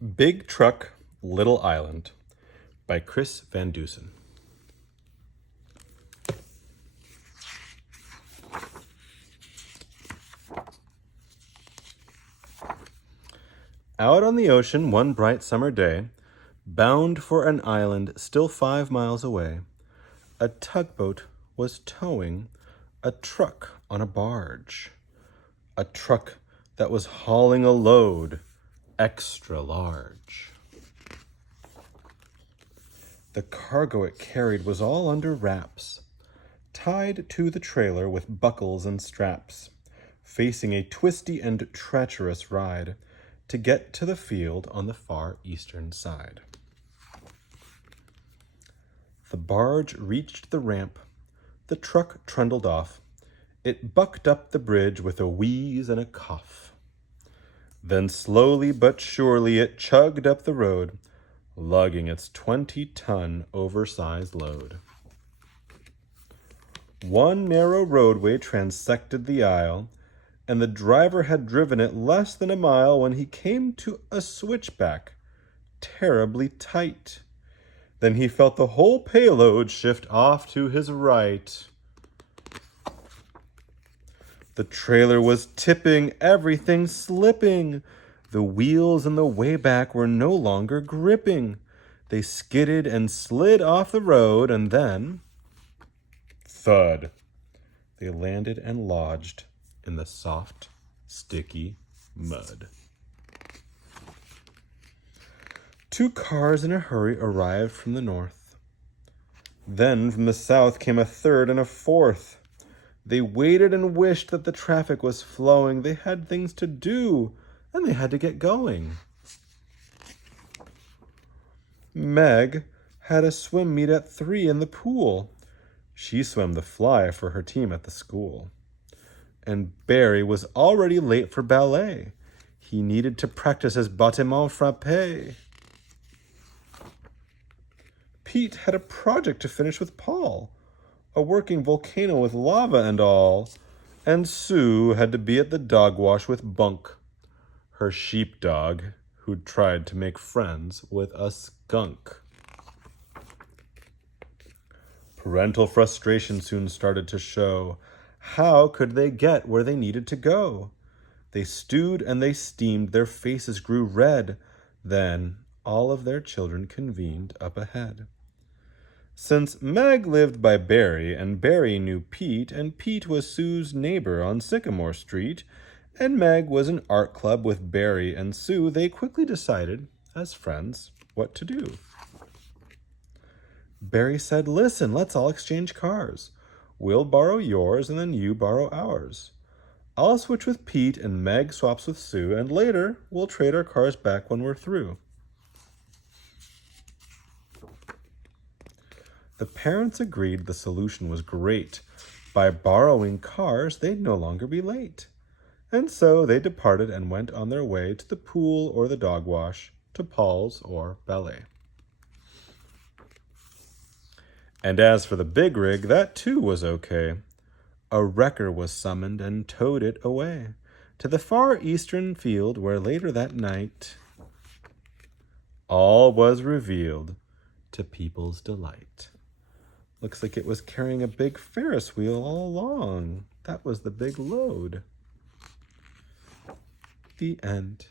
Big Truck, Little Island by Chris Van Dusen. Out on the ocean one bright summer day, bound for an island still 5 miles away, a tugboat was towing a truck on a barge. A truck that was hauling a load extra large. The cargo it carried was all under wraps, tied to the trailer with buckles and straps, facing a twisty and treacherous ride to get to the field on the far eastern side. The barge reached the ramp. The truck trundled off. It bucked up the bridge with a wheeze and a cough. Then slowly but surely it chugged up the road, lugging its 20-ton oversized load. One narrow roadway transected the aisle, and the driver had driven it less than a mile when he came to a switchback, terribly tight. Then he felt the whole payload shift off to his right. The trailer was tipping, everything slipping. The wheels in the way back were no longer gripping. They skidded and slid off the road, and then, thud, they landed and lodged in the soft, sticky mud. 2 cars in a hurry arrived from the north. Then from the south came a third and a fourth. They waited and wished that the traffic was flowing. They had things to do, and they had to get going. Meg had a swim meet at 3 in the pool. She swam the fly for her team at the school. And Barry was already late for ballet. He needed to practice his battement frappé. Pete had a project to finish with Paul, a working volcano with lava and all. And Sue had to be at the dog wash with Bunk, her sheepdog who'd tried to make friends with a skunk. Parental frustration soon started to show. How could they get where they needed to go? They stewed and they steamed, their faces grew red. Then all of their children convened up ahead. Since Meg lived by Barry, and Barry knew Pete, and Pete was Sue's neighbor on Sycamore Street, and Meg was an art club with Barry and Sue, they quickly decided, as friends, what to do. Barry said, "Listen, let's all exchange cars. We'll borrow yours, and then you borrow ours. I'll switch with Pete, and Meg swaps with Sue, and later we'll trade our cars back when we're through." The parents agreed the solution was great. By borrowing cars, they'd no longer be late. And so they departed and went on their way to the pool or the dog wash, to Paul's or ballet. And as for the big rig, that too was okay. A wrecker was summoned and towed it away to the far eastern field where later that night all was revealed to people's delight. Looks like it was carrying a big Ferris wheel all along. That was the big load. The end.